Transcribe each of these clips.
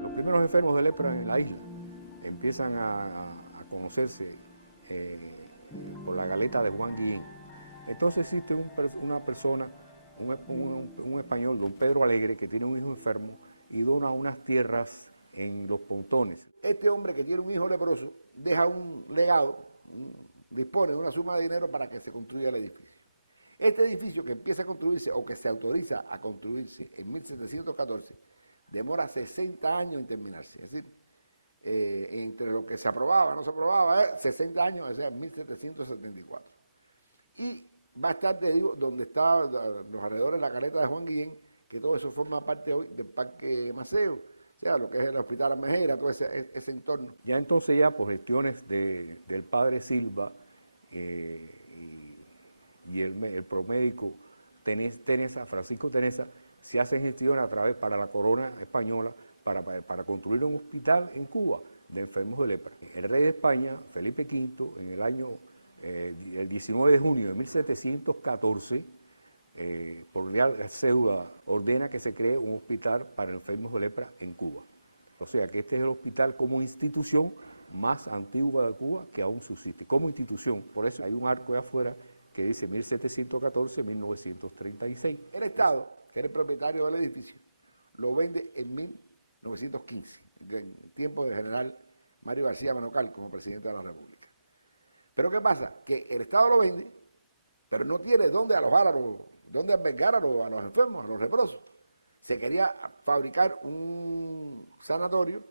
Los primeros enfermos de lepra en la isla empiezan a conocerse por la galeta de Juan Guillén. Entonces existe una persona, un español, don Pedro Alegre, que tiene un hijo enfermo y dona unas tierras en Los Pontones. Este hombre que tiene un hijo leproso deja un legado, dispone de una suma de dinero para que se construya el edificio. Este edificio que empieza a construirse o que se autoriza a construirse en 1714 demora 60 años en terminarse. Es decir, entre lo que se aprobaba, no se aprobaba, 60 años, o sea, en 1774. Y va a estar, te digo, donde está los alrededores de la caleta de Juan Guillén, que todo eso forma parte hoy del Parque Maceo, o sea, lo que es el Hospital Almejera, todo ese entorno. Ya entonces, ya por gestiones del padre Silva y el promédico Francisco Tenesa, se hacen gestiones a través para la corona española para construir un hospital en Cuba de enfermos de lepra. El rey de España, Felipe V, en el año el 19 de junio de 1714, por real cédula, ordena que se cree un hospital para enfermos de lepra en Cuba. O sea que este es el hospital como institución más antigua de Cuba que aún subsiste, como institución. Por eso hay un arco de afuera que dice 1714-1936. El Estado, que era el propietario del edificio, lo vende en 1915, en tiempo del general Mario García Manocal como presidente de la República. Pero ¿qué pasa? Que el Estado lo vende, pero no tiene dónde alojar dónde albergar a los enfermos, a los leprosos. Se quería fabricar un sanatorio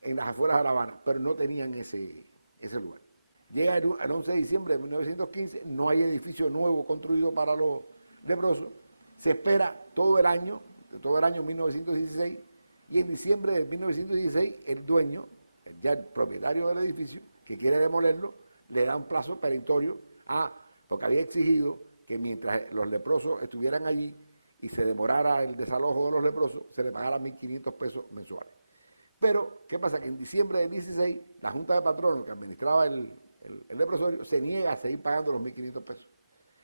en las afueras de La Habana, pero no tenían ese lugar. Llega el 11 de diciembre de 1915, no hay edificio nuevo construido para los leprosos, se espera todo el año 1916, y en diciembre de 1916 el dueño, ya el propietario del edificio, que quiere demolerlo, le da un plazo perentorio, porque había exigido que mientras los leprosos estuvieran allí y se demorara el desalojo de los leprosos, se le pagara 1.500 pesos mensuales. Pero, ¿qué pasa? Que en diciembre del 16, la Junta de Patronos que administraba el leprosorio se niega a seguir pagando los 1.500 pesos.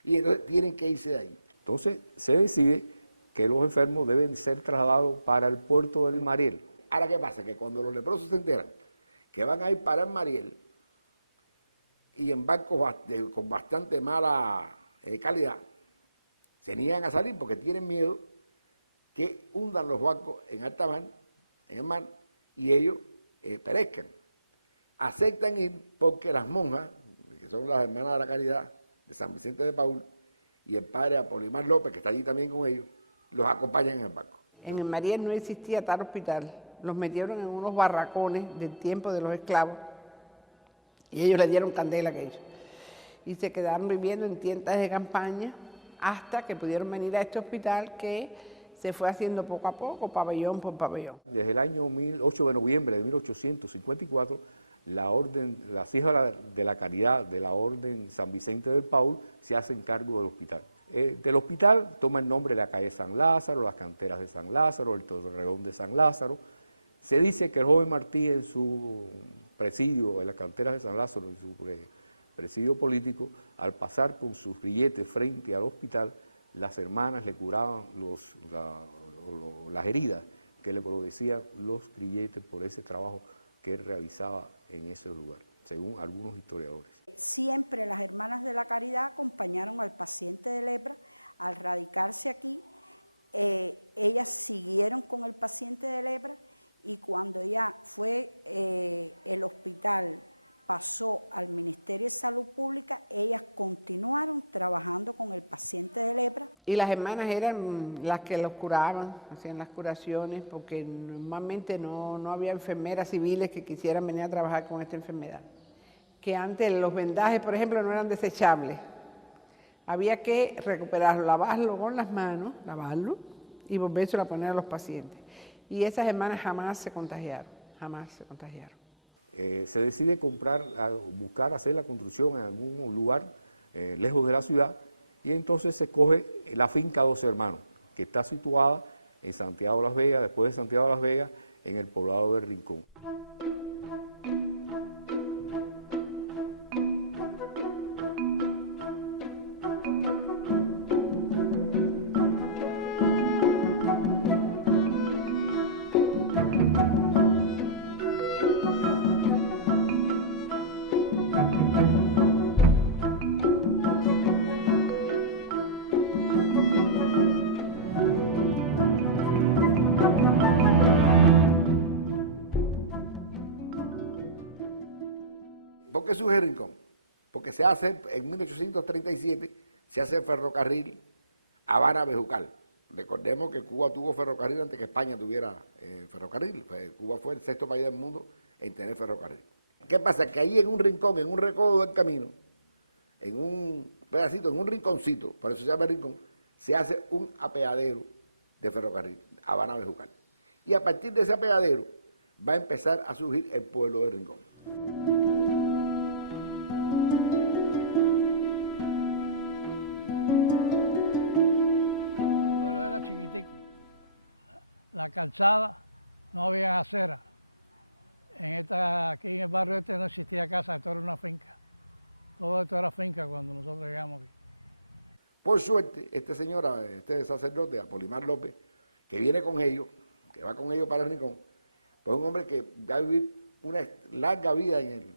Y entonces tienen que irse de ahí. Entonces se decide que los enfermos deben ser trasladados para el puerto del Mariel. Ahora, ¿qué pasa? Que cuando los leprosos se enteran que van a ir para el Mariel y en barcos con bastante mala calidad, se niegan a salir porque tienen miedo que hundan los barcos en alta mar, en el mar, y ellos perezcan. Aceptan ir porque las monjas, que son las hermanas de la Caridad de San Vicente de Paúl, y el padre Apolimar López, que está allí también con ellos, los acompañan en el barco. En el Mariel no existía tal hospital. Los metieron en unos barracones del tiempo de los esclavos y ellos le dieron candela a aquello. Y se quedaron viviendo en tiendas de campaña hasta que pudieron venir a este hospital que se fue haciendo poco a poco, pabellón por pabellón. Desde el año 8 de noviembre de 1854, las hijas de la Caridad de la Orden San Vicente del Paúl se hacen cargo del hospital. Del hospital toma el nombre de la calle San Lázaro, las canteras de San Lázaro, el torreón de San Lázaro. Se dice que el joven Martí en su presidio, en las canteras de San Lázaro, en su presidio político, al pasar con sus grilletes frente al hospital, las hermanas le curaban las heridas que le producían los grilletes por ese trabajo que él realizaba en ese lugar, según algunos historiadores. Siempre las hermanas de la Caridad acompañaron al paciente de lepra. Al radicarse aquí, ellas siguieron con el paciente de lepra, y cuando ya fue el hospital pasó al Ministerio de Salud Pública, ellas continuaron trabajando con el paciente de lepra. Y las hermanas eran las que los curaban, hacían las curaciones, porque normalmente no había enfermeras civiles que quisieran venir a trabajar con esta enfermedad. Que antes los vendajes, por ejemplo, no eran desechables. Había que recuperarlo, lavarlo con las manos, lavarlo y volvérselo a poner a los pacientes. Y esas hermanas jamás se contagiaron, jamás se contagiaron. Se decide buscar hacer la construcción en algún lugar lejos de la ciudad, y entonces se escoge la finca Dos Hermanos, que está situada en Santiago de Las Vegas, después de Santiago de Las Vegas, en el poblado de Rincón. ¿Por qué surge Rincón? Porque se hace, en 1837, se hace el ferrocarril Habana-Bejucal. Recordemos que Cuba tuvo ferrocarril antes que España tuviera ferrocarril. Cuba fue el sexto país del mundo en tener ferrocarril. ¿Qué pasa? Que ahí en un rincón, en un recodo del camino, en un pedacito, en un rinconcito, por eso se llama Rincón, se hace un apeadero de ferrocarril, Habana-Bejucal. Y a partir de ese apeadero va a empezar a surgir el pueblo de Rincón. La calzada, no había acera. Aquí en el barrio este no existía casa, esto era una finca. Todo esto era finca cuando nosotros llegamos aquí. Por suerte, este sacerdote, Apolimar López, que viene con ellos, que va con ellos para el Rincón, pues es un hombre que va a vivir una larga vida en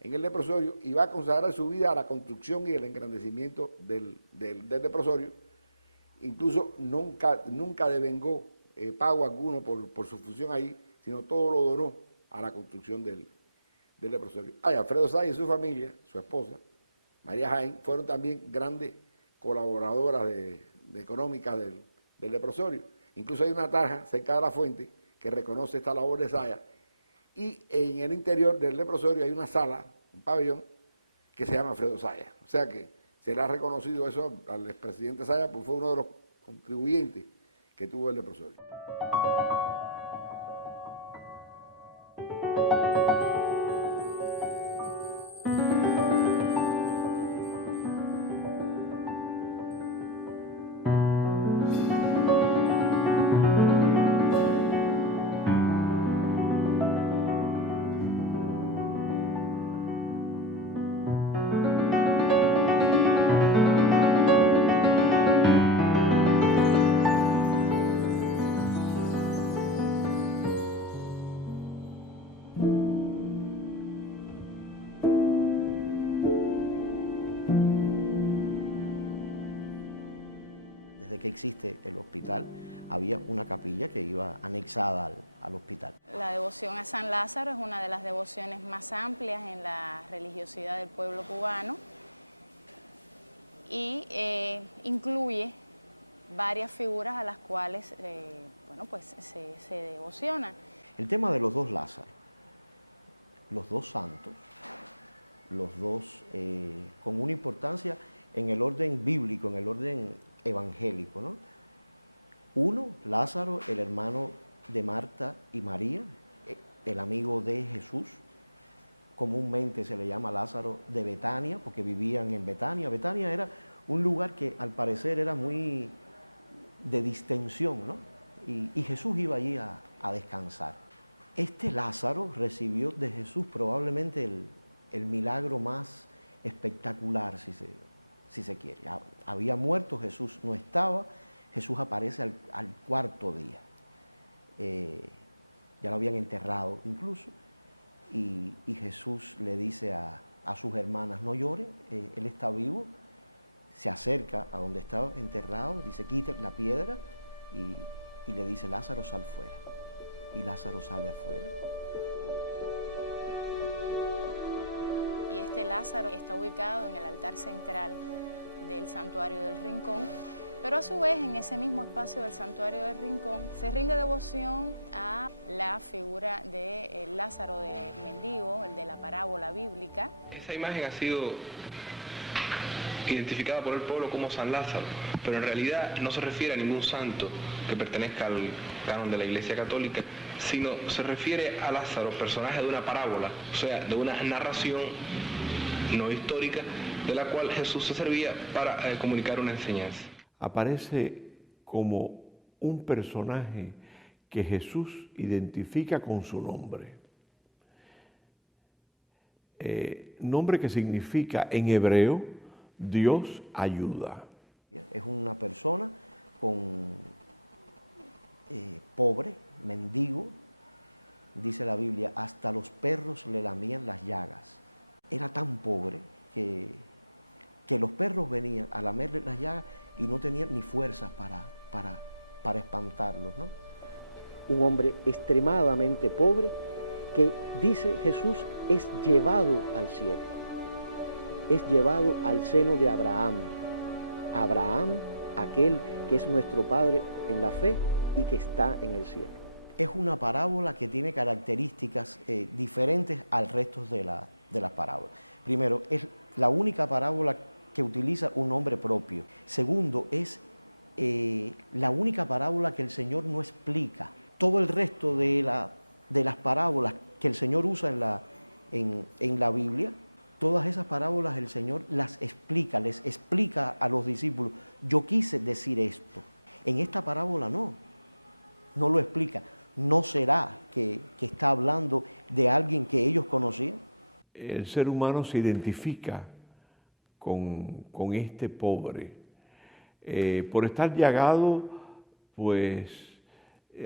el leprosorio y va a consagrar su vida a la construcción y el engrandecimiento del leprosorio. Incluso nunca devengó pago alguno por su función ahí, sino todo lo donó a la construcción del leprosorio. Alfredo Sáenz y su familia, su esposa, María Jaén, fueron también grandes colaboradoras económicas del leprosorio. Incluso hay una tarja cerca de la fuente que reconoce esta labor de Saya, y en el interior del leprosorio hay una sala, un pabellón, que se llama Alfredo Saya. O sea que se le ha reconocido eso al expresidente Saya, porque fue uno de los contribuyentes que tuvo el leprosorio. Desde que existe el hospital, había una capilla que iba anexada al hospital. La devoción a San Lázaro es una de las devociones más amplias en la religiosidad del pueblo cubano y incluye varias figuras a las cuales se devocionan. El tema de los dos Lázaros, los dos santos, los dos con una importancia en el orden bíblico, en el orden evangélico, ¿no? Uno, Lázaro, el hermano de Marta y María, el amigo de Jesús. Comúnmente se le llama Lázaro de Betania, porque vivían en Betania. Betania era un lugar que al parecer era muy de distensión, ¿no? Y Jesús iba allí a descansar. Este Lázaro recibió de Jesús probablemente el milagro más espectacular, si se quiere. Había muerto, Jesús no estaba, Jesús aparece al cuarto día. Ya lo habían enterrado incluso, y Jesús le dice a sus hermanas, no lloren, él está vivo. Se acerca a donde estaba enterrado, dice, quiten la piedra, y le dice, Lázaro, sal fuera. Y Lázaro sale afuera. Este Lázaro está ubicado en el altar central del Santuario del Rincón, pero a su vez en ese mismo espacio del Santuario del Rincón se rinde devoción a la figura de Lázaro de mendigo, el de la parábola bíblica. Esa imagen ha sido identificada por el pueblo como San Lázaro, pero en realidad no se refiere a ningún santo que pertenezca al canon de la Iglesia Católica, sino se refiere a Lázaro, personaje de una parábola, o sea, de una narración no histórica, de la cual Jesús se servía para comunicar una enseñanza. Aparece como un personaje que Jesús identifica con su nombre. Nombre que significa en hebreo Dios ayuda. Es una persona pobre, mendigo, dice la Biblia, hasta los perros le lamían las llagas. Era tan pobre que los perros venían a lamerle las llagas y no tenían ni fuerzas para espantarlos, ¿no? Un hombre extremadamente pobre que, dice Jesús, es llevado al cielo, es llevado al seno de Abraham. Abraham, aquel que es nuestro Padre en la fe y que está en el cielo. Es una parábola que tiene características diferentes al resto de las parábolas. Primero, es la única parábola que utiliza un nombre propio. Segundo, es la única parábola que el Señor no explica. Todo el resto de las parábolas que el Señor usa en la Biblia, todas esas parábolas el Señor las explica, les explica a los discípulos, yo quise decir esto. En esta parábola no lo explica. ¿No será que está hablando de alguien que ellos conocían? El ser humano se identifica con este pobre. Por estar llagado, pues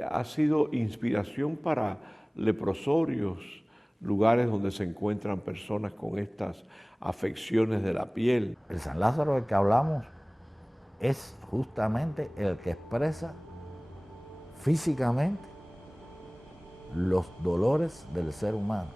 ha sido inspiración para leprosorios, lugares donde se encuentran personas con estas afecciones de la piel. El San Lázaro del que hablamos es justamente el que expresa físicamente los dolores del ser humano.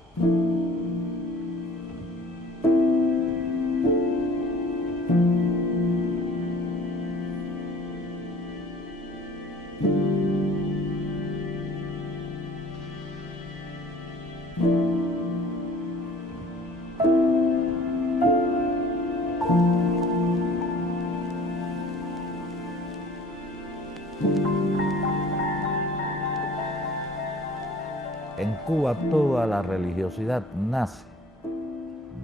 En Cuba toda la religiosidad nace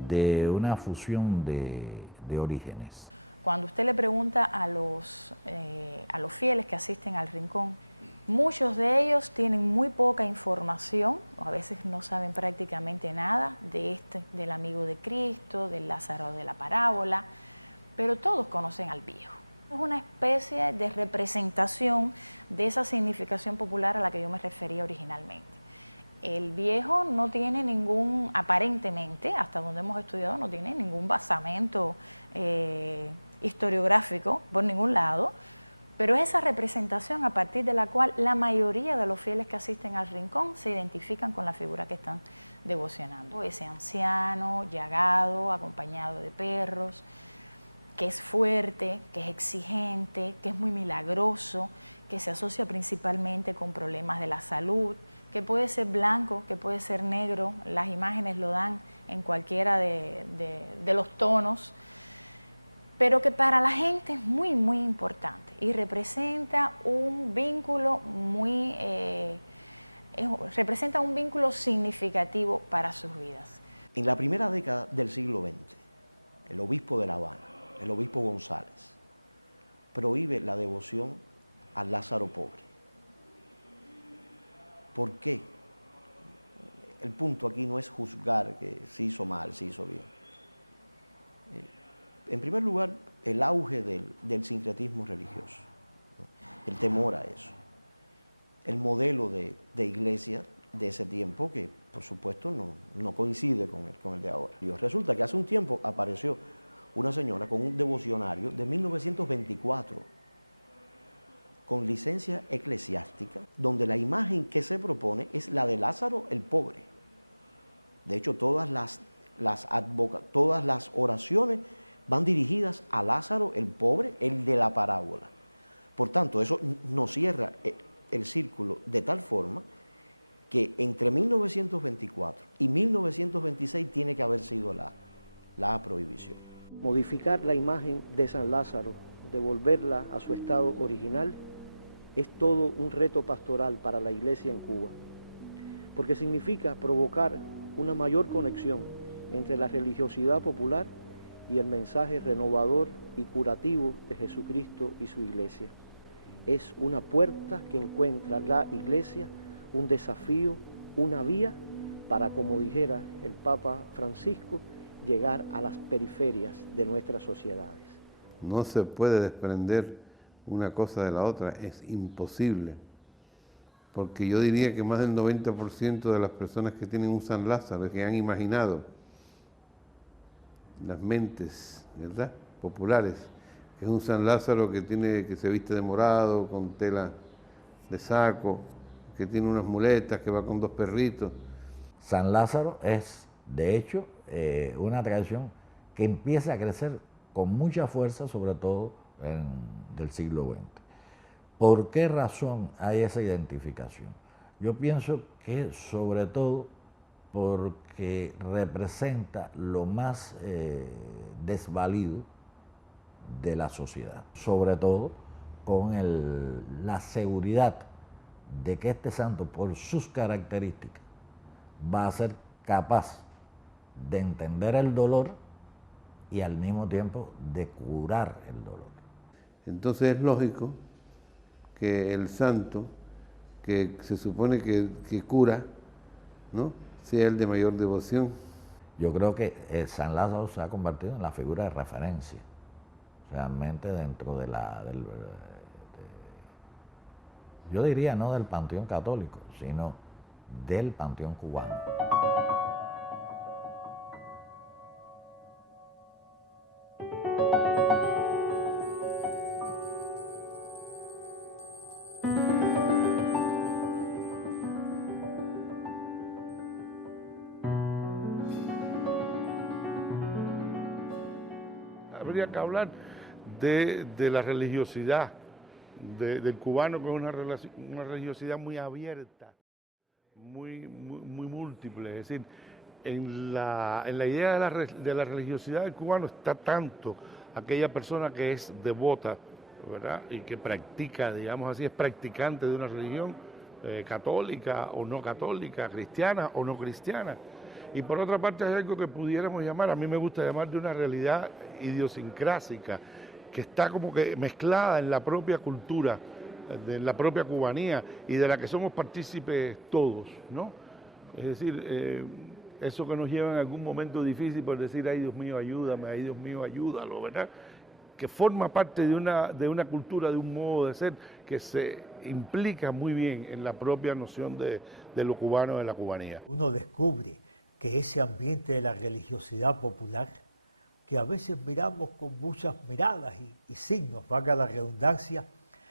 de una fusión de orígenes. Cuando usted le pregunta a los fieles que asisten al Rincón, muchos de ellos tienen muy poca información, o a veces no saben prácticamente nada del amigo de Cristo, del Lázaro de la parábola, pero todos conocen al viejo. Es una especie de representación de esa significación popular a la que yo me refería originalmente. El viejo no tiene ningún, aparentemente, hasta donde hemos estudiado, no tiene ningún basamento historiográfico por ningún lado, pero es esa representación a partir de la cual la mayoría de los fieles que asisten al Rincón se identifican con la figura que están devocionando. Ese anciano, llagado, acompañado de perros, que es fuerte, que es exigente, que es muy milagroso, que se asocia principalmente con problemas de la salud, que puede ser blanco, que puede ser negro, las imágenes lo dan en cualquiera de los tonos, pero que para la gente es muy, muy importante y representa un vínculo representa un vínculo significativo para sus vidas. En la primera década del siglo XX, el obispo de La Habana, el obispo González, prohíbe la devoción al Lázaro pobre. ¿Por qué? El punto aquí no es juzgar que si hizo mal, si hizo bien. En primer lugar, el auge del sincretismo religioso, ¿no? El temor a eso. El modelo de iglesia de ese tiempo, que por supuesto no coincide con el de ahora. Y resulta que hace un tiempo apareció una señora con un devocionario de 1924, con licencia eclesiástica, donde la imagen que se propone es la de Lázaro el pobre. De hecho, todas las todas las oraciones van dirigidas a Lázaro, el pobre, el de la parábola. Por tanto, eso nos cierra el círculo de tal forma que entre 1924 y 1926 tiene que haber sido la prohibición. Modificar la imagen de San Lázaro, devolverla a su estado original, es todo un reto pastoral para la Iglesia en Cuba, porque significa provocar una mayor conexión entre la religiosidad popular y el mensaje renovador y curativo de Jesucristo y su Iglesia. Es una puerta que encuentra la Iglesia, un desafío, una vía para, como dijera el Papa Francisco, llegar a las periferias de nuestras sociedades. No se puede desprender una cosa de la otra, es imposible, porque yo diría que más del 90% de las personas que tienen un San Lázaro, que han imaginado las mentes, ¿verdad?, populares, que es un San Lázaro que se viste de morado, con tela de saco, que tiene unas muletas, que va con 2 perritos. San Lázaro es, de hecho, una tradición que empieza a crecer con mucha fuerza, sobre todo del siglo XX. ¿Por qué razón hay esa identificación? Yo pienso que sobre todo porque representa lo más desvalido de la sociedad, sobre todo con la seguridad de que este santo, por sus características, va a ser capaz de entender el dolor y al mismo tiempo de curar el dolor. Entonces es lógico que el santo, que se supone que cura, ¿no?, sea el de mayor devoción. Yo creo que San Lázaro se ha convertido en la figura de referencia, realmente dentro de yo diría no del panteón católico, sino del panteón cubano. Habría que hablar de la religiosidad del cubano, que es una religiosidad muy abierta, muy múltiple. Es decir, en la idea de la religiosidad del cubano está tanto aquella persona que es devota, ¿verdad?, y que practica, digamos así, es practicante de una religión católica o no católica, cristiana o no cristiana. Y por otra parte hay algo que pudiéramos llamar, a mí me gusta llamar, de una realidad idiosincrásica, que está como que mezclada en la propia cultura, de la propia cubanía, y de la que somos partícipes todos, ¿no? Es decir, eso que nos lleva en algún momento difícil por decir, ay Dios mío, ayúdame, ay Dios mío, ayúdalo, ¿verdad?, que forma parte de una cultura, de un modo de ser, que se implica muy bien en la propia noción de lo cubano, de la cubanía. Uno descubre que ese ambiente de la religiosidad popular, que a veces miramos con muchas miradas y signos, valga la redundancia,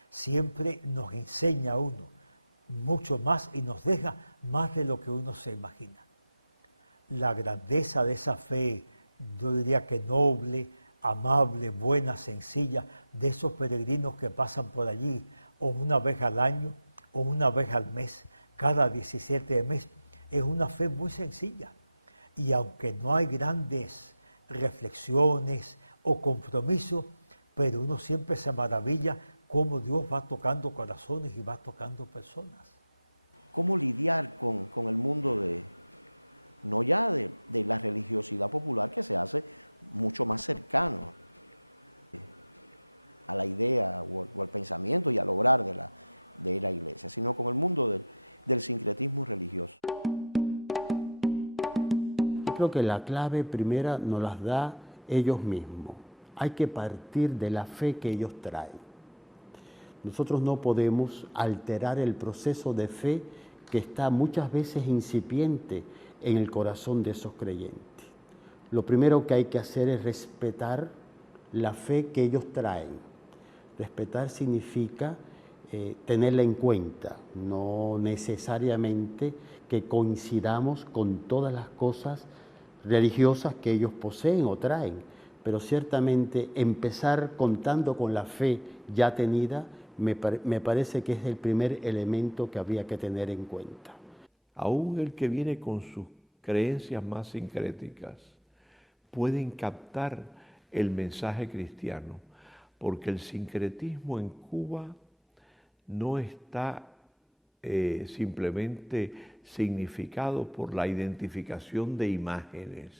siempre nos enseña a uno mucho más y nos deja más de lo que uno se imagina. La grandeza de esa fe, yo diría que noble, amable, buena, sencilla, de esos peregrinos que pasan por allí, o una vez al año, o una vez al mes, cada 17 de mes, es una fe muy sencilla. Y aunque no hay grandes reflexiones o compromisos, pero uno siempre se maravilla cómo Dios va tocando corazones y va tocando personas. ¿Cómo lidiar con el mundo no ya de la religiosidad popular, que se hace mucho más cercano a la idea o al pensamiento y al obrar de la Iglesia, sino con el mundo del sincretismo religioso? Yo creo que la clave primera nos las da ellos mismos. Hay que partir de la fe que ellos traen. Nosotros no podemos alterar el proceso de fe que está muchas veces incipiente en el corazón de esos creyentes. Lo primero que hay que hacer es respetar la fe que ellos traen. Respetar significa tenerla en cuenta, no necesariamente que coincidamos con todas las cosas religiosas que ellos poseen o traen, pero ciertamente empezar contando con la fe ya tenida me parece que es el primer elemento que había que tener en cuenta. Aún el que viene con sus creencias más sincréticas pueden captar el mensaje cristiano, porque el sincretismo en Cuba no está simplemente significado por la identificación de imágenes.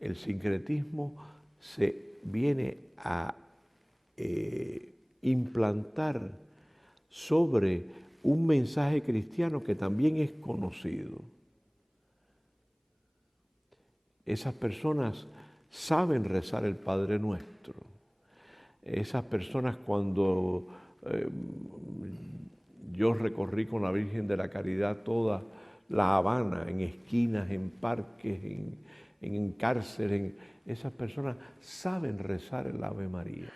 El sincretismo se viene a implantar sobre un mensaje cristiano que también es conocido. Esas personas saben rezar el Padre Nuestro. Esas personas, cuando yo recorrí con la Virgen de la Caridad toda La Habana, en esquinas, en parques, en cárceles, esas personas saben rezar el Ave María.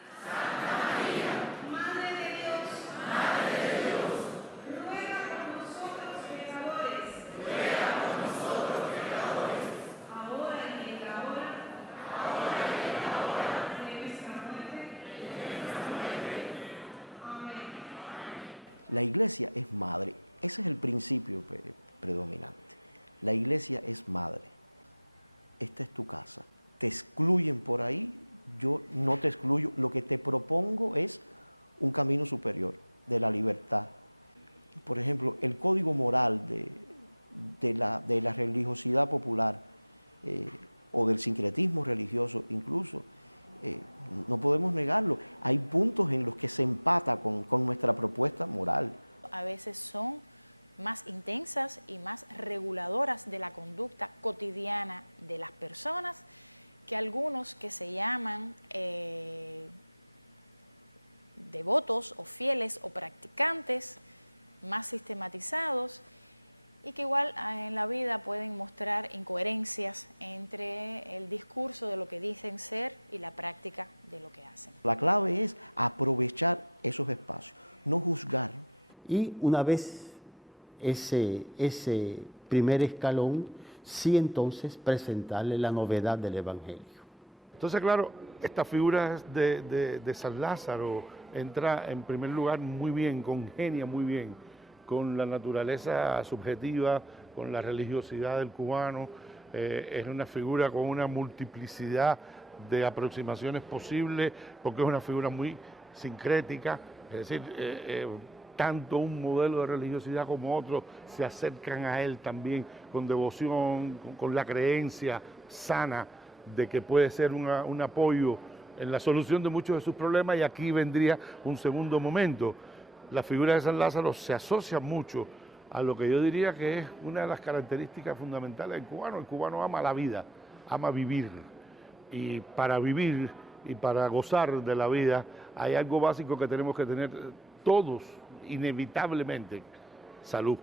La iglesia es madre, ese es el principio predominante. La iglesia es madre. Esta es tu casa. Te excluyen por ahí, yo no te excluyo. Lo que te propongo es un camino superior de la libertad. Por ejemplo, el código moral de la religiosidad popular o del sincretismo religioso incluso, no podemos negarlo. Hay puntos en los que se empata con nuestra propuesta moral. A veces son más intensas y más reguladoras de la conducta cotidiana de las personas que algunos que se llaman devotos o fieles o practicantes más sistematizados y que igual en la vida pueden mostrar incoherencias entre el discurso de lo que dicen ser y la práctica de lo que hacen. La clave es aprovechar esos espacios, no juzgar. Y una vez ese primer escalón, sí entonces presentarle la novedad del Evangelio. Entonces, claro, esta figura de San Lázaro entra en primer lugar muy bien, congenia muy bien con la naturaleza subjetiva, con la religiosidad del cubano. Es una figura con una multiplicidad de aproximaciones posibles, porque es una figura muy sincrética, es decir, tanto un modelo de religiosidad como otro se acercan a él también con devoción, con la creencia sana de que puede ser un apoyo en la solución de muchos de sus problemas, y aquí vendría un segundo momento. La figura de San Lázaro se asocia mucho a lo que yo diría que es una de las características fundamentales del cubano. El cubano ama la vida, ama vivir, y para vivir y para gozar de la vida hay algo básico que tenemos que tener todos, inevitablemente: salud.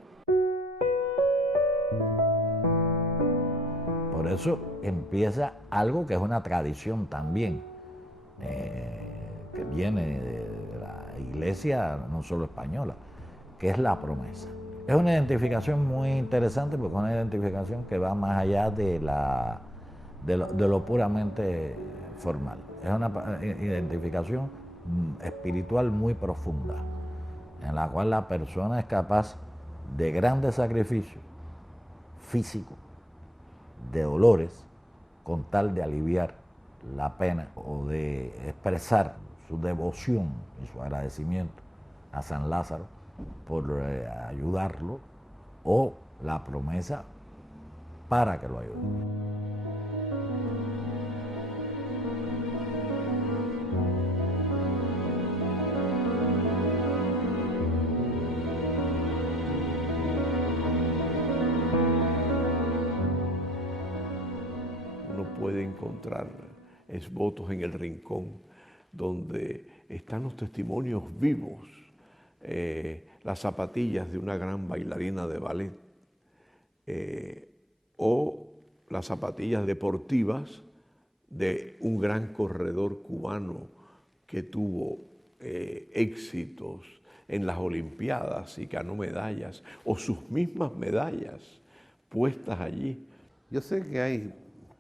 Por eso empieza algo que es una tradición también, que viene de la iglesia no solo española, que es la promesa. Es una identificación muy interesante porque es una identificación que va más allá de lo puramente formal. Es una identificación espiritual muy profunda, en la cual la persona es capaz de grandes sacrificios físicos, de dolores, con tal de aliviar la pena o de expresar su devoción y su agradecimiento a San Lázaro por ayudarlo, o la promesa para que lo ayude. Encontrar esbotos en el rincón donde están los testimonios vivos, las zapatillas de una gran bailarina de ballet o las zapatillas deportivas de un gran corredor cubano que tuvo éxitos en las Olimpiadas y ganó medallas, o sus mismas medallas puestas allí. Yo sé que hay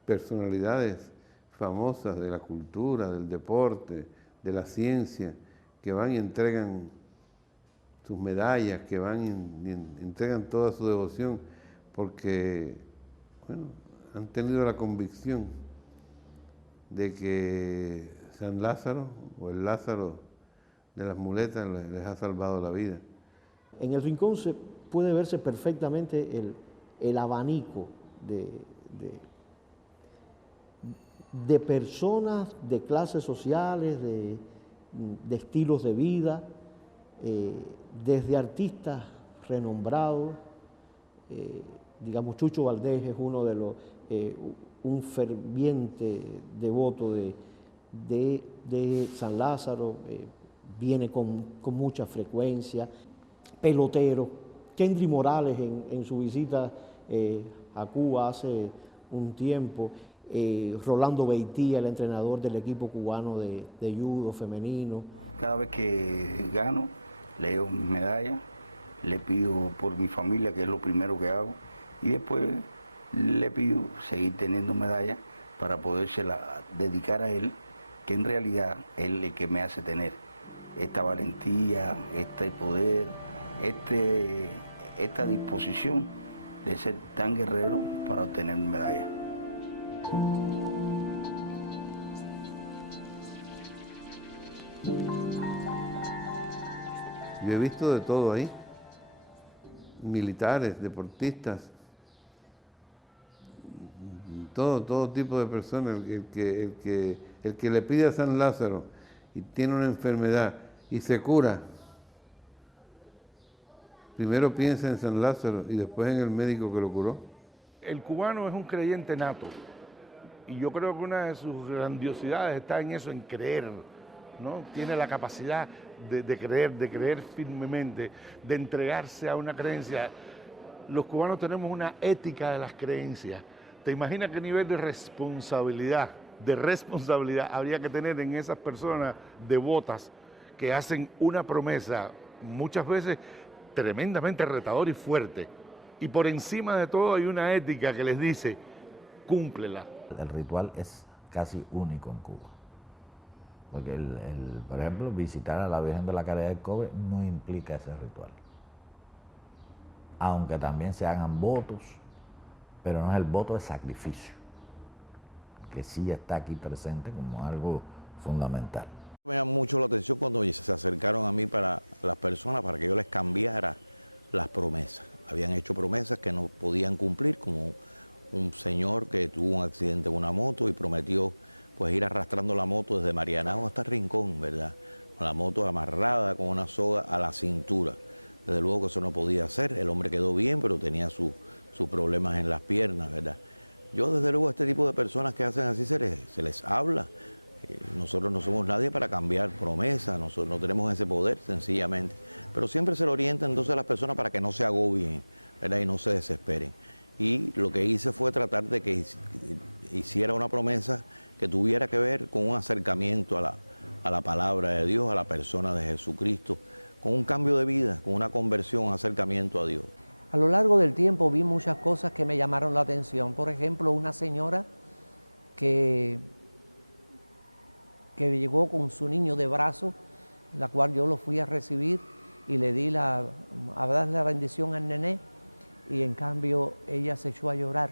personalidades famosas de la cultura, del deporte, de la ciencia, que van y entregan sus medallas, que van y entregan toda su devoción, porque, bueno, han tenido la convicción de que San Lázaro, o el Lázaro de las muletas, les ha salvado la vida. En el Rincón se puede verse perfectamente el abanico de personas, de clases sociales, de estilos de vida, desde artistas renombrados, digamos Chucho Valdés es uno de los, un ferviente devoto de San Lázaro, viene con mucha frecuencia, pelotero. Kendry Morales en su visita a Cuba hace un tiempo, Rolando Beitía, el entrenador del equipo cubano de judo femenino. Cada vez que gano, le doy medalla, le pido por mi familia, que es lo primero que hago, y después le pido seguir teniendo medallas para podérsela dedicar a él, que en realidad es el que me hace tener esta valentía, este poder, esta disposición de ser tan guerrero para obtener medallas. Yo he visto de todo ahí, militares, deportistas, todo tipo de personas. El que le pide a San Lázaro y tiene una enfermedad y se cura, primero piensa en San Lázaro y después en el médico que lo curó. El cubano es un creyente nato y yo creo que una de sus grandiosidades está en eso, en creer, ¿no? Tiene la capacidad de creer firmemente, de entregarse a una creencia. Los cubanos tenemos una ética de las creencias. ¿Te imaginas qué nivel de responsabilidad habría que tener en esas personas devotas que hacen una promesa muchas veces tremendamente retadora y fuerte? Y por encima de todo hay una ética que les dice, cúmplela. El ritual es casi único en Cuba. Porque, por ejemplo, visitar a la Virgen de la Caridad del Cobre no implica ese ritual. Aunque también se hagan votos, pero no es el voto de sacrificio, que sí está aquí presente como algo fundamental. Me llamó mucho la atención cuando se acercaron a mí para las personas, para que yo les cambiara las promesas. Habían hecho promesas que no podían cumplir, como un señor que tuvo un accidente con una moto y prometió pues ir arrastrando la moto desde Marianao hasta Rincón, ¿verdad? Con la moto amarrada con una soga a la cintura. Desde luego que eso no podía hacer, el hombre quedó bien, pero tenía sus problemas en las piernas, ¿verdad? Yo desde luego a este tipo de personas que hacen así se les habla. Nosotros no somos nadie para cambiar promesas, nosotros no tenemos ese poder sencillamente, pero siempre se le orienta entonces a las personas para que no se agobien, ¿verdad? Y no se desesperen. Y lo que hice fue tratar de que hiciera una promesa que tuviera que ver con un acercamiento a la palabra de Dios, a la persona de Jesucristo, con un cambio de vida, con una conversión, un acercamiento a Dios. A lo largo del tiempo vi muchas cosas que me llamaron la atención. Por ejemplo, una señora que llegó con su niño de brazo, la cual yo lo fui a recibir y le di a darle la bendición al nené, y en cambio ella se echó a llorar.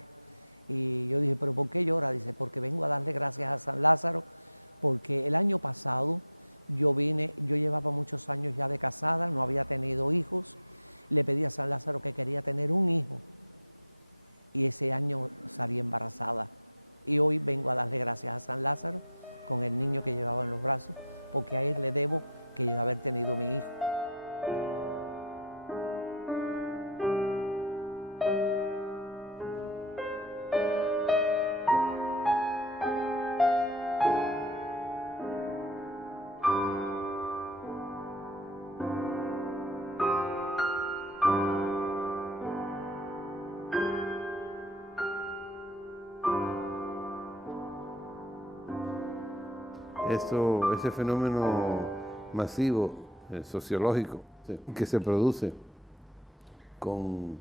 Y yo dije, ¿pero por qué llora? Dice, porque vengo a darle gracias a San Lázaro, porque el año pasado yo llevaba muchos años ya de casada, no había tenido hijos, le pedí a San Lázaro que quería tener un hijo, y ese año salí embarazada. Y hoy vengo a darle gracias a San Lázaro con el niño que llevaba en los brazos, porque a él le debo que haber tenido mi hijo. Ese fenómeno masivo, sociológico, que se produce con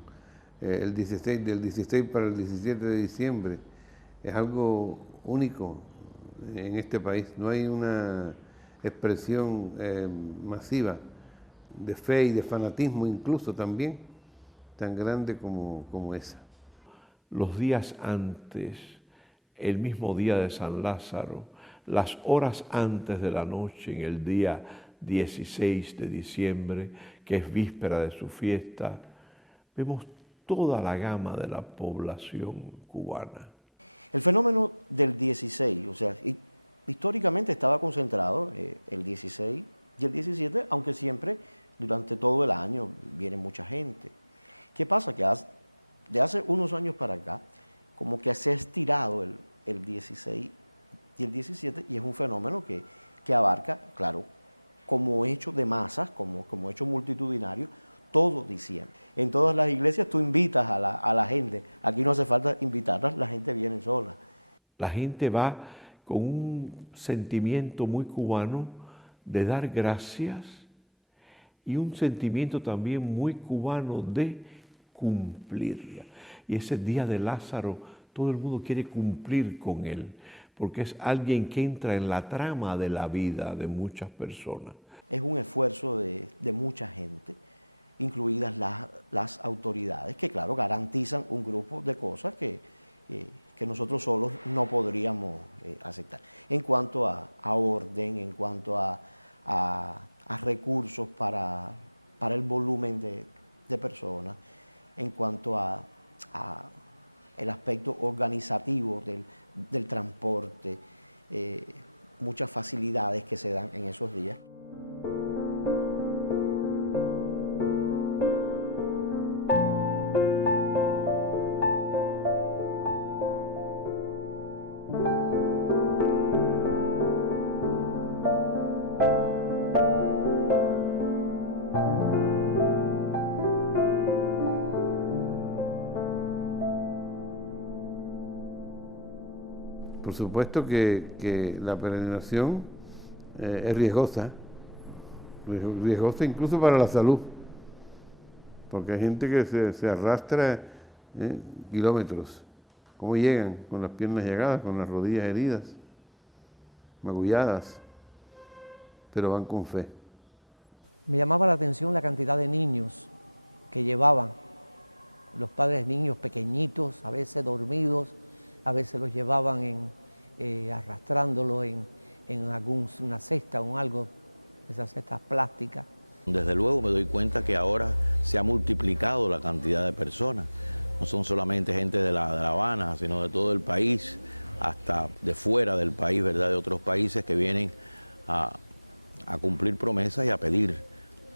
del 16 para el 17 de diciembre, es algo único en este país. No hay una expresión masiva de fe y de fanatismo incluso también tan grande como esa. Los días antes, el mismo día de San Lázaro, las horas antes de la noche, en el día 16 de diciembre, que es víspera de su fiesta, vemos toda la gama de la población cubana. El fenómeno del 16, o sea, históricamente estaba concentrado el 16 y el 17, aunque siempre durante todo el año viene mucha gente. ¿Qué pasa? Que de hace unos años para acá, como que se ha estirado el 16 y el 17, y es un fenómeno que abarca, claro, como hecho de masas, como hecho multitudinario, todo diciembre. En todas las iglesias tú invitas a la gente, aquí no hace falta invitarlas, la gente viene sola. La gente va con un sentimiento muy cubano de dar gracias y un sentimiento también muy cubano de cumplir. Y ese día de Lázaro, todo el mundo quiere cumplir con él, porque es alguien que entra en la trama de la vida de muchas personas. Es un esfuerzo de mucha gente, incluidas las autoridades, que claro, garantizan un grupo de cosas que nosotros solos no podríamos aceptar. En cuanto a orden, en cuanto a recursos para el volumen de personas, en cuanto a el aspecto organizativo del transporte, muchas facilidades que se dan en esos días. Por supuesto que la peregrinación es riesgosa incluso para la salud, porque hay gente que se arrastra kilómetros. ¿Cómo llegan? Con las piernas llegadas, con las rodillas heridas, magulladas, pero van con fe. Me llamaba la atención la cantidad de niños que llevaban, los padres niños pequeñitos, a veces dormidos, a veces los llevaban arrastrándolo en una cesta o algo, esas cestas plásticas. Desde luego me doy cuenta que ahora se ha multiplicado la cantidad de personas. No son solamente gente de La Habana, sino de todo el país, hasta de fuera del país, ¿verdad? De otros países que vienen a cumplir promesas y a pedir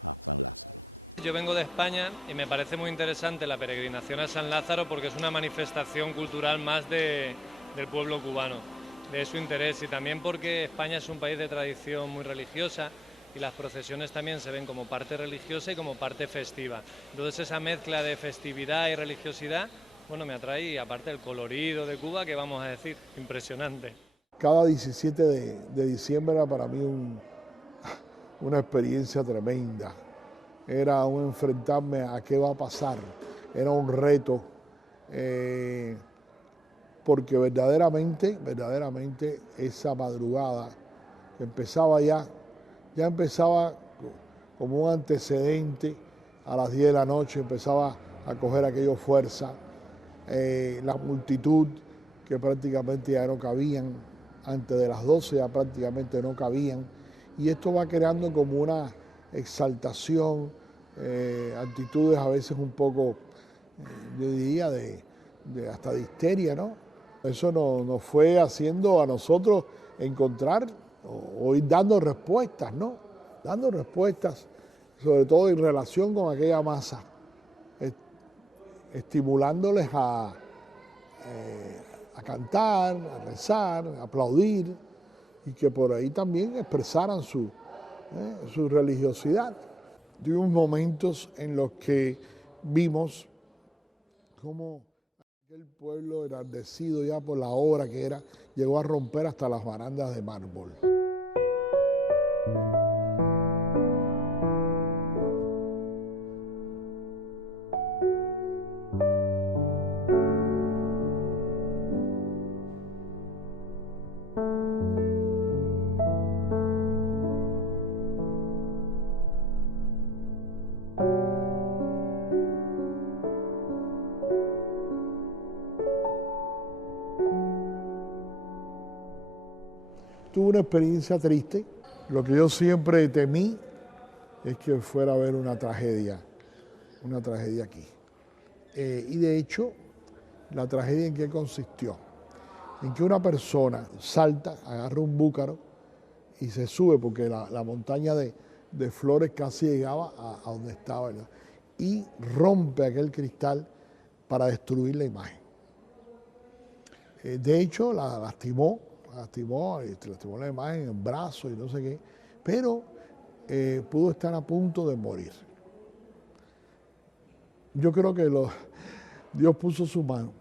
a San Lázaro. Yo vengo de España y me parece muy interesante la peregrinación a San Lázaro porque es una manifestación cultural más del pueblo cubano, de su interés, y también porque España es un país de tradición muy religiosa y las procesiones también se ven como parte religiosa y como parte festiva. Entonces esa mezcla de festividad y religiosidad, bueno, me atrae, y aparte el colorido de Cuba, que vamos a decir, impresionante. Cada 17 de diciembre era para mí una experiencia tremenda. Era un enfrentarme a qué va a pasar, era un reto, porque verdaderamente esa madrugada empezaba ya empezaba como un antecedente. A las 10 de la noche empezaba a coger aquello fuerza, la multitud que prácticamente ya no cabían, antes de las 12 ya prácticamente no cabían, y esto va creando como una exaltación, actitudes a veces un poco, yo diría, hasta de histeria, ¿no? Eso nos fue haciendo a nosotros encontrar o ir dando respuestas, ¿no? Dando respuestas, sobre todo en relación con aquella masa, estimulándoles a cantar, a rezar, a aplaudir, y que por ahí también expresaran su religiosidad. Tuvimos momentos en los que vimos cómo aquel pueblo enardecido ya por la obra que era, llegó a romper hasta las barandas de mármol. tuve una experiencia triste. Lo que yo siempre temí es que fuera a haber una tragedia aquí. Y de hecho, la tragedia en qué consistió, en que una persona salta, agarra un búcaro y se sube, porque la montaña de flores casi llegaba a donde estaba, ¿verdad? Y rompe aquel cristal para destruir la imagen. De hecho, la lastimó la imagen en el brazo y no sé qué, pero pudo estar a punto de morir. Yo creo que Dios puso su mano,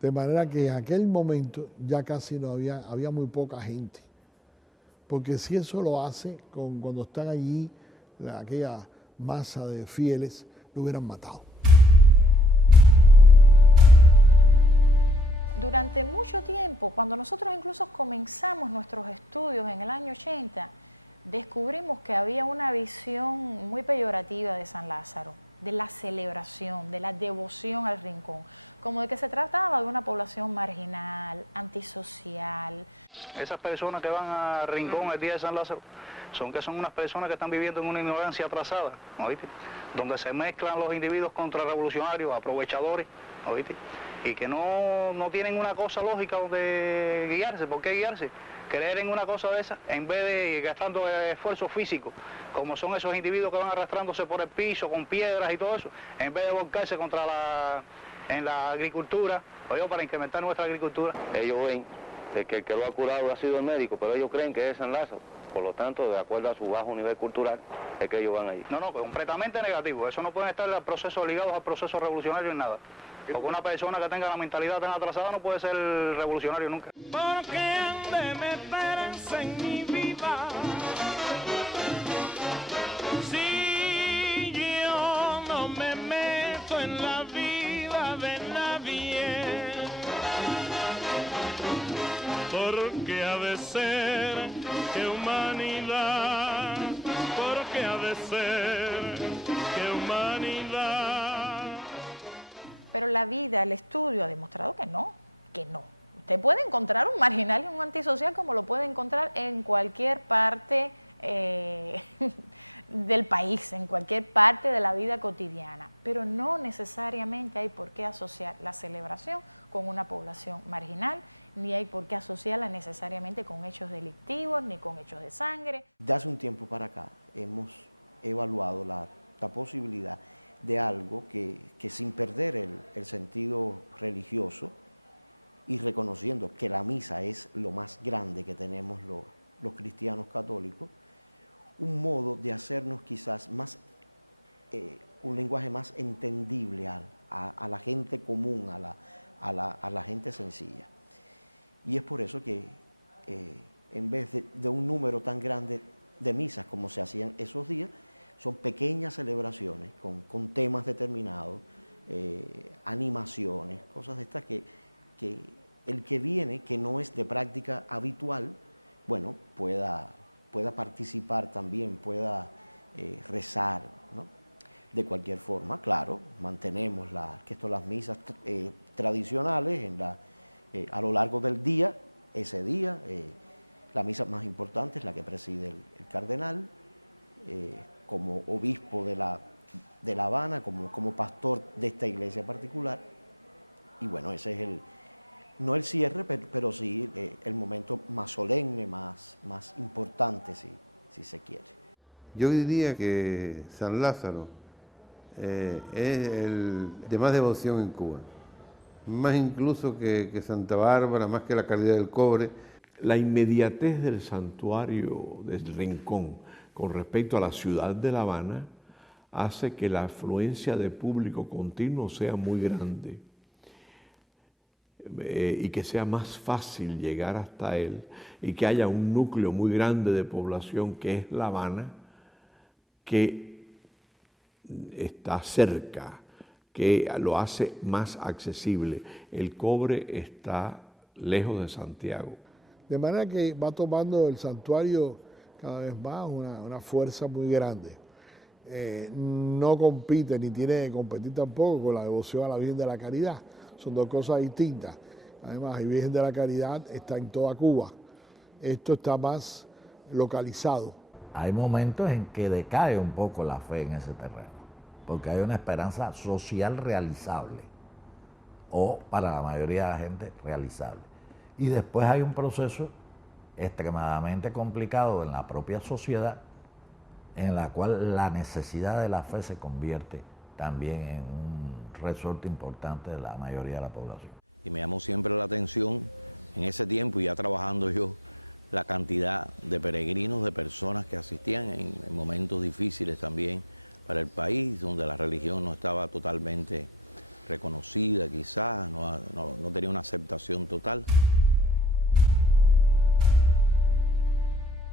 de manera que en aquel momento ya casi no había muy poca gente. Porque si eso lo hace cuando están allí, aquella masa de fieles, lo hubieran matado. Durante mucho tiempo, cuando nosotros incluso comenzamos nuestros estudios en el año 80, descubrimos que había una visión muy peyorativa de San Lázaro, de la celebración, de la devoción al Rincón, como de que se trataba de una población marginal, antisocial. Esas personas que van a Rincón el día de San Lázaro son unas personas que están viviendo en una ignorancia atrasada, ¿oíste? Donde se mezclan los individuos contrarrevolucionarios, aprovechadores, ¿oíste? Y que no tienen una cosa lógica donde guiarse. ¿Por qué guiarse? Creer en una cosa de esa en vez de gastando esfuerzo físico, como son esos individuos que van arrastrándose por el piso con piedras y todo eso, en vez de volcarse en la agricultura, o para incrementar nuestra agricultura. Ellos ven que el que lo ha curado ha sido el médico, pero ellos creen que es San Lázaro. Por lo tanto, de acuerdo a su bajo nivel cultural, es que ellos van allí. No, completamente negativo. Eso no puede estar ligados al proceso revolucionario en nada. Porque una persona que tenga la mentalidad tan atrasada no puede ser revolucionario nunca. Porque han de meterse en mi vida si yo no me meto en la vida de nadie. Porque ha de ser que humanidad, porque ha de ser que humanidad. Pero la vida, el estudio ha demostrado que no. Usted puede encontrar un marginal y un antisocial como lo puede encontrar en cualquier parte del país, en cualquier parte de la vida cotidiana, pero no necesariamente hay por qué asociar la celebración con una población marginal, ni hay por qué asociarla necesariamente con hechos delictivos, ni con hechos de sangre. De hace un tiempo para acá hemos evaluado la posibilidad de algo que sin perder el sentido religioso y reconociendo que la misa es lo más grande que tenemos los cristianos católicos, un modo de hacernos quizás más, un lenguaje más entendible a la gente común, a la gente sencilla. Y es por eso que en vez de un número tan grande de misas como se hacían esos días, son pequeñas celebraciones con temas determinados, animaciones, cosas de estas que el que viene, que no es de práctica habitual, bueno, pueda participar también, pueda rezar, ¿no? De cualquier forma, claro, mantenemos las misas tradicionales a lo largo del día, ese día, la misa más importante es la que preside el cardenal, como obispo de La Habana, como pastor de esta iglesia particular, y bueno, ese es no el cierre, pero sí el momento más solemne, más importante, si se quiere. Yo diría que San Lázaro es el de más devoción en Cuba, más incluso que Santa Bárbara, más que la Caridad del Cobre. La inmediatez del santuario del Rincón con respecto a la ciudad de La Habana hace que la afluencia de público continuo sea muy grande y que sea más fácil llegar hasta él y que haya un núcleo muy grande de población que es La Habana, que está cerca, que lo hace más accesible. El Cobre está lejos de Santiago. De manera que va tomando el santuario cada vez más una fuerza muy grande. No compite ni tiene que competir tampoco con la devoción a la Virgen de la Caridad. Son dos cosas distintas. Además, la Virgen de la Caridad está en toda Cuba. esto está más localizado. Hay momentos en que decae un poco la fe en ese terreno, porque hay una esperanza social realizable, o para la mayoría de la gente realizable. Y después hay un proceso extremadamente complicado en la propia sociedad, en la cual la necesidad de la fe se convierte también en un resorte importante de la mayoría de la población. Y me llamó siempre la atención en ese tiempo, y ya trabajando yo, la cantidad de peregrinos, de personas que asistían en momentos difíciles también para el país, donde la religión no estaba totalmente reconocida quizás, no tenía una aceptación total.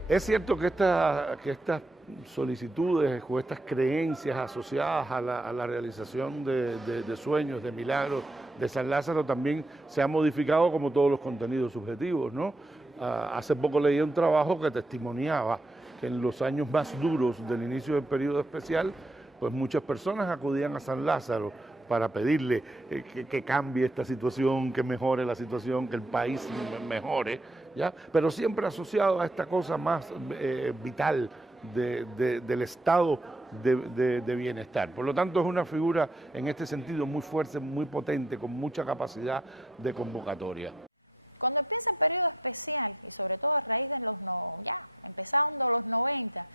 Es cierto que estas solicitudes o estas creencias asociadas a la realización de sueños, de milagros de San Lázaro también se han modificado como todos los contenidos subjetivos, ¿no? Hace poco leí un trabajo que testimoniaba que en los años más duros del inicio del periodo especial, pues muchas personas acudían a San Lázaro para pedirle que cambie esta situación, que mejore la situación, que el país mejore, ¿ya? Pero siempre asociado a esta cosa más vital del estado de bienestar. Por lo tanto, es una figura en este sentido muy fuerte, muy potente, con mucha capacidad de convocatoria. Cuando empieza el periodo especial, y sobre todo a raíz de empezando los 90,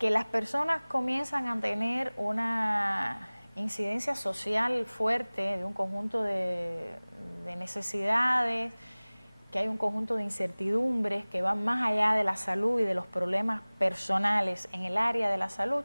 que las personas comienzan a tener una incidencia social fuerte de un conjunto de necesidades, que hay un conjunto de incertidumbres que van más allá de la salud y de los problemas personales en el área de la salud.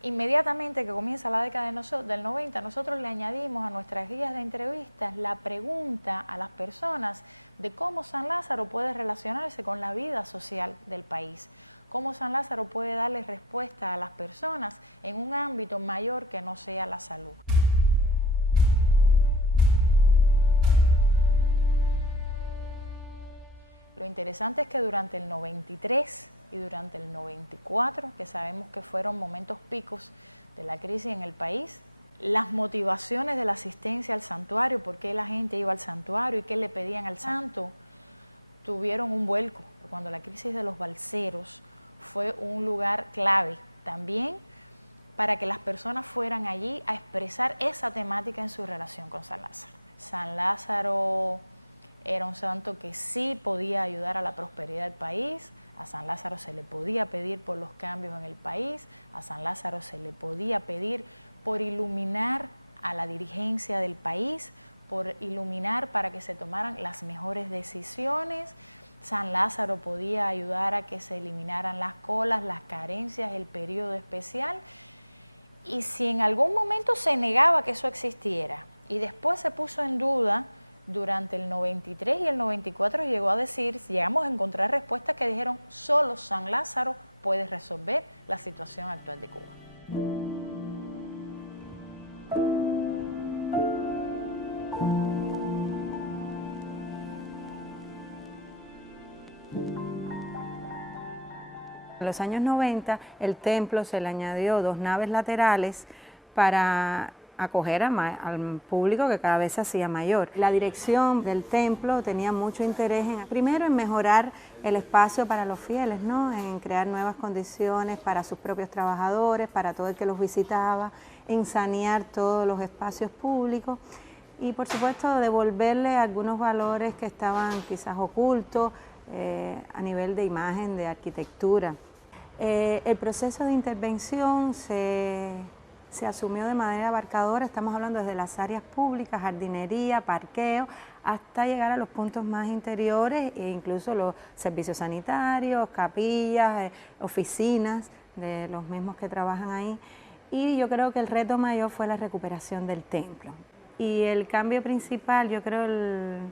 Inmediatamente que comienza la década del 90, nosotros le añadimos a nuestras guías de entrevistas la pregunta a las personas de cómo San Lázaro puede relacionarse con la vida social del país, cómo San Lázaro puede darle respuesta a las personas en un ámbito mayor que no sea la salud. Lo interesante es que durante el 93 y durante el 94, que sabemos que fueron momentos picos de la crisis en el país, las motivaciones de la asistencia al santuario, por qué la gente iba al santuario y qué le pedían al santo, tuvieron un vuelco. Cuando la crisis de los balseros fue un lugar clave también para que las personas fueran allí a expresar esa temática en su relación con San Lázaro. San Lázaro era un santo que sí podía ayudar a la prosperidad del país. A San Lázaro se le podía pedir por los cambios en el país, a San Lázaro se le podía pedir por iluminar a la dirigencia del país, por iluminar para que se tomaran las mejores decisiones. San Lázaro podía ayudar a que se eliminaran las colas, las carencias, el periodo especial. Y si en algún momento se negaba que eso existiera y después se puso en duda, durante el 93 y el 94 llegamos a encontrar respuestas que dijeron solo San Lázaro puede resolver la situación actual de Cuba. En los años 90 el templo se le añadió 2 naves laterales para acoger al público que cada vez se hacía mayor. La dirección del templo tenía mucho interés primero en mejorar el espacio para los fieles, ¿no? En crear nuevas condiciones para sus propios trabajadores, para todo el que los visitaba, en sanear todos los espacios públicos y por supuesto devolverle algunos valores que estaban quizás ocultos a nivel de imagen, de arquitectura. El proceso de intervención se asumió de manera abarcadora, estamos hablando desde las áreas públicas, jardinería, parqueo, hasta llegar a los puntos más interiores e incluso los servicios sanitarios, capillas, oficinas de los mismos que trabajan ahí. Y yo creo que el reto mayor fue la recuperación del templo. Y el cambio principal, yo creo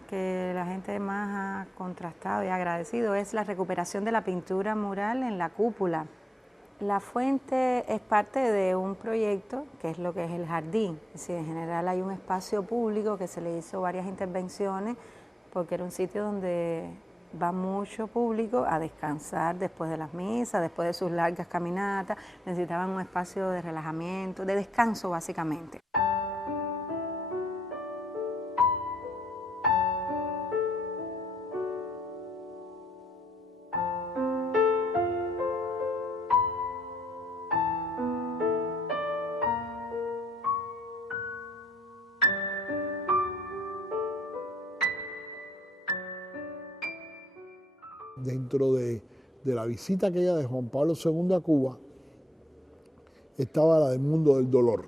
que la gente más ha contrastado y agradecido, es la recuperación de la pintura mural en la cúpula. La fuente es parte de un proyecto que es lo que es el jardín. Es decir, en general hay un espacio público que se le hizo varias intervenciones porque era un sitio donde va mucho público a descansar después de las misas, después de sus largas caminatas. Necesitaban un espacio de relajamiento, de descanso básicamente. dentro de la visita aquella de Juan Pablo II a Cuba, estaba la del mundo del dolor.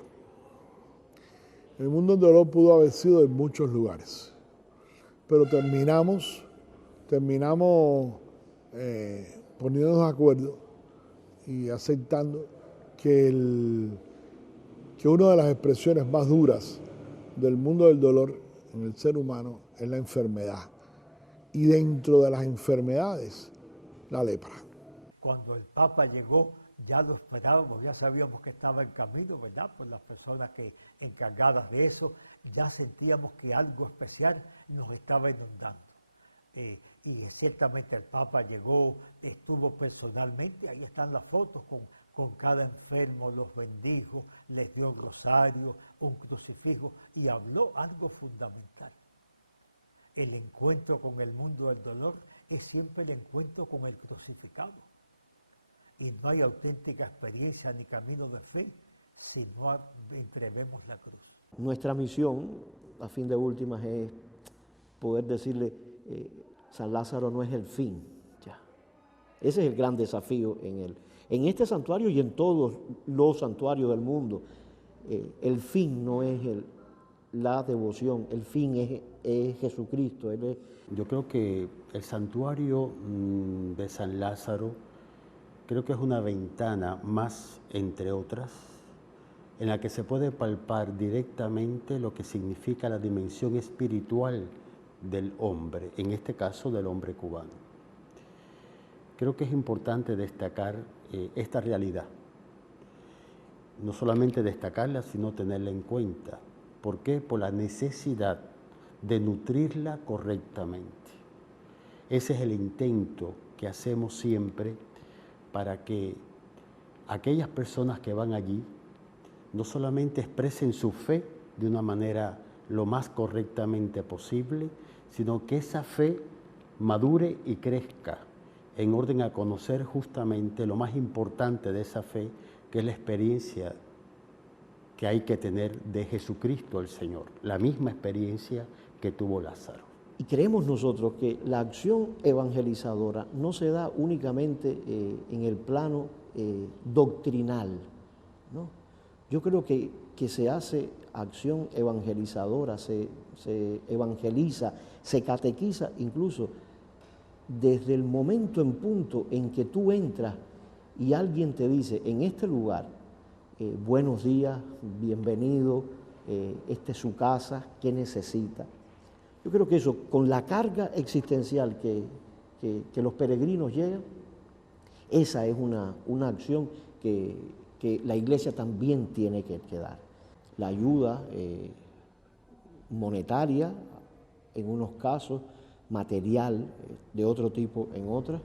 El mundo del dolor pudo haber sido en muchos lugares, pero terminamos poniéndonos de acuerdo y aceptando que una de las expresiones más duras del mundo del dolor en el ser humano es la enfermedad. Y dentro de las enfermedades, la lepra. Cuando el Papa llegó, ya lo esperábamos, ya sabíamos que estaba en camino, ¿verdad? Pues las personas encargadas de eso, ya sentíamos que algo especial nos estaba inundando. Y ciertamente el Papa llegó, estuvo personalmente, ahí están las fotos con cada enfermo, los bendijo, les dio un rosario, un crucifijo y habló algo fundamental. El encuentro con el mundo del dolor es siempre el encuentro con el crucificado. Y no hay auténtica experiencia ni camino de fe si no entrevemos la cruz. Nuestra misión, a fin de últimas, es poder decirle, San Lázaro no es el fin. Ya. Ese es el gran desafío en este santuario y en todos los santuarios del mundo. El fin no es la devoción, el fin es Jesucristo. Yo creo que el santuario de San Lázaro, creo que es una ventana más, entre otras, en la que se puede palpar directamente lo que significa la dimensión espiritual del hombre, en este caso del hombre cubano. Creo que es importante destacar esta realidad. No solamente destacarla, sino tenerla en cuenta. ¿Por qué? Por la necesidad de nutrirla correctamente. Ese es el intento que hacemos siempre para que aquellas personas que van allí no solamente expresen su fe de una manera lo más correctamente posible, sino que esa fe madure y crezca en orden a conocer justamente lo más importante de esa fe, que es la experiencia que hay que tener de Jesucristo el Señor, la misma experiencia que tuvo Lázaro. Y creemos nosotros que la acción evangelizadora no se da únicamente en el plano doctrinal, ¿no? Yo creo que se hace acción evangelizadora, se evangeliza, se catequiza incluso desde el momento en punto en que tú entras y alguien te dice, en este lugar, buenos días, bienvenido, esta es su casa, ¿qué necesita? Yo creo que eso, con la carga existencial que los peregrinos llegan, esa es una acción que la Iglesia también tiene que dar. La ayuda monetaria, en unos casos, material de otro tipo en otras.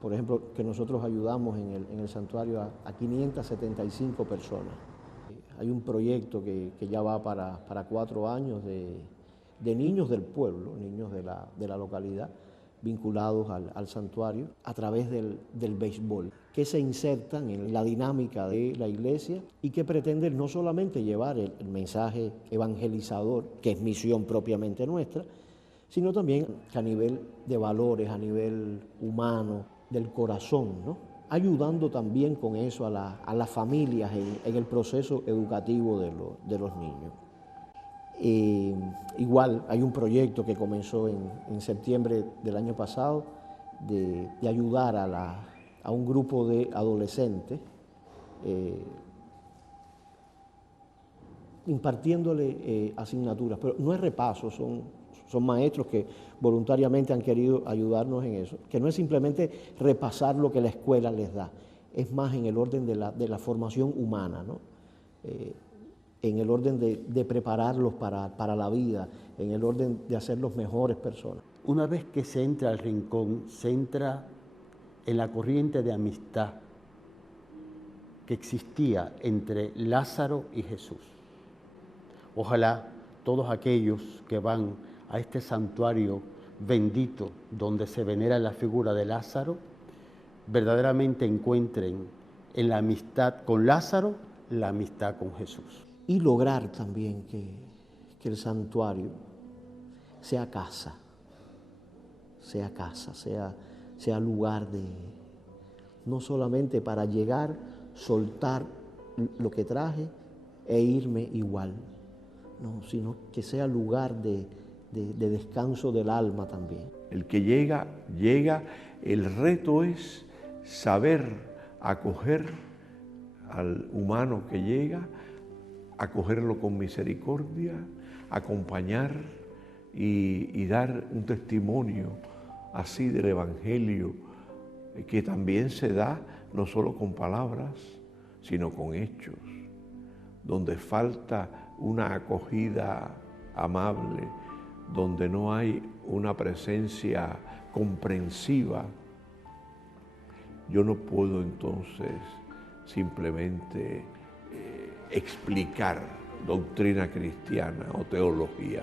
Por ejemplo, que nosotros ayudamos en el santuario a 575 personas. Hay un proyecto que ya va para 4 años de niños del pueblo, niños de la localidad, vinculados al santuario a través del béisbol, que se insertan en la dinámica de la Iglesia y que pretenden no solamente llevar el mensaje evangelizador, que es misión propiamente nuestra, sino también a nivel de valores, a nivel humano, del corazón, ¿no? Ayudando también con eso a las familias en el proceso educativo de los niños. Igual hay un proyecto que comenzó en septiembre del año pasado de ayudar a un grupo de adolescentes impartiéndole asignaturas, pero no es repaso, son maestros que voluntariamente han querido ayudarnos en eso, que no es simplemente repasar lo que la escuela les da, es más en el orden de la formación humana, ¿no? En el orden de prepararlos para la vida, en el orden de hacerlos mejores personas. Una vez que se entra al rincón, se entra en la corriente de amistad que existía entre Lázaro y Jesús. Ojalá todos aquellos que van a este santuario bendito donde se venera la figura de Lázaro, verdaderamente encuentren en la amistad con Lázaro la amistad con Jesús. Y lograr también que el santuario sea casa sea casa, sea lugar de, no solamente para llegar, soltar lo que traje e irme igual, no, sino que sea lugar de descanso del alma también. El que llega, llega. El reto es saber acoger al humano que llega, acogerlo con misericordia, acompañar y dar un testimonio así del Evangelio, que también se da no solo con palabras, sino con hechos, donde falta una acogida amable, donde no hay una presencia comprensiva. Yo no puedo entonces simplemente explicar doctrina cristiana o teología.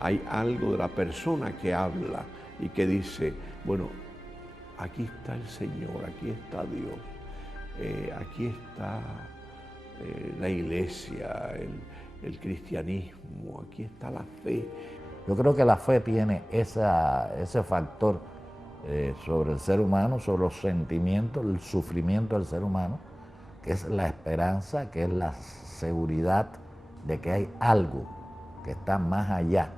Hay algo de la persona que habla y que dice, bueno, aquí está el Señor, aquí está Dios, aquí está la iglesia, el cristianismo, aquí está la fe. Yo creo que la fe tiene ese factor sobre el ser humano, sobre los sentimientos, el sufrimiento del ser humano, que es la esperanza, que es la seguridad de que hay algo que está más allá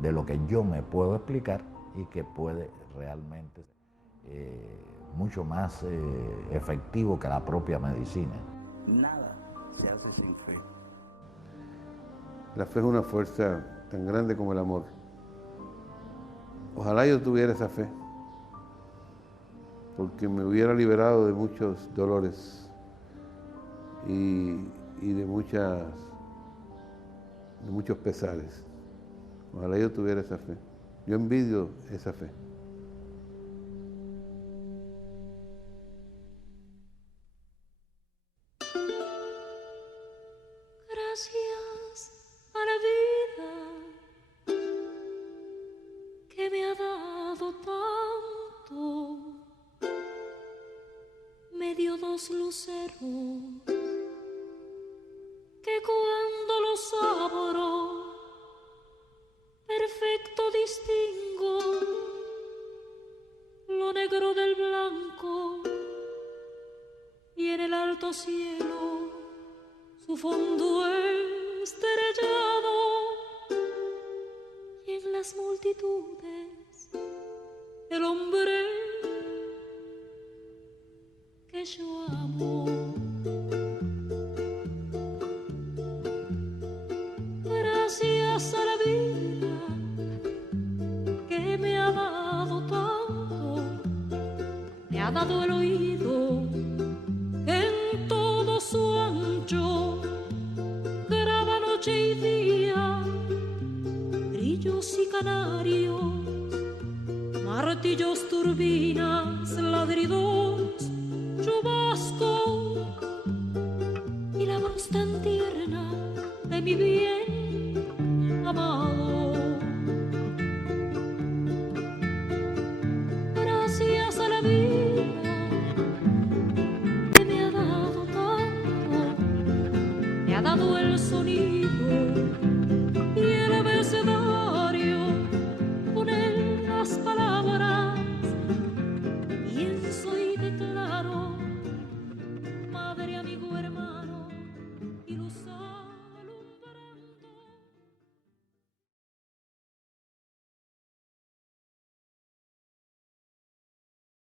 de lo que yo me puedo explicar y que puede realmente mucho más efectivo que la propia medicina. Nada se hace sin fe. La fe es una fuerza tan grande como el amor. Ojalá yo tuviera esa fe, porque me hubiera liberado de muchos dolores y de muchos pesares. Ojalá yo tuviera esa fe. Yo envidio esa fe. Gracias a la vida que me ha dado tanto, me dio dos luceros que cuando los abro perfecto distingo lo negro del blanco y en el alto cielo su fondo estrellado y en las multitudes el hombre que yo amo. Gracias a la vida que me ha dado tanto, me ha dado el oído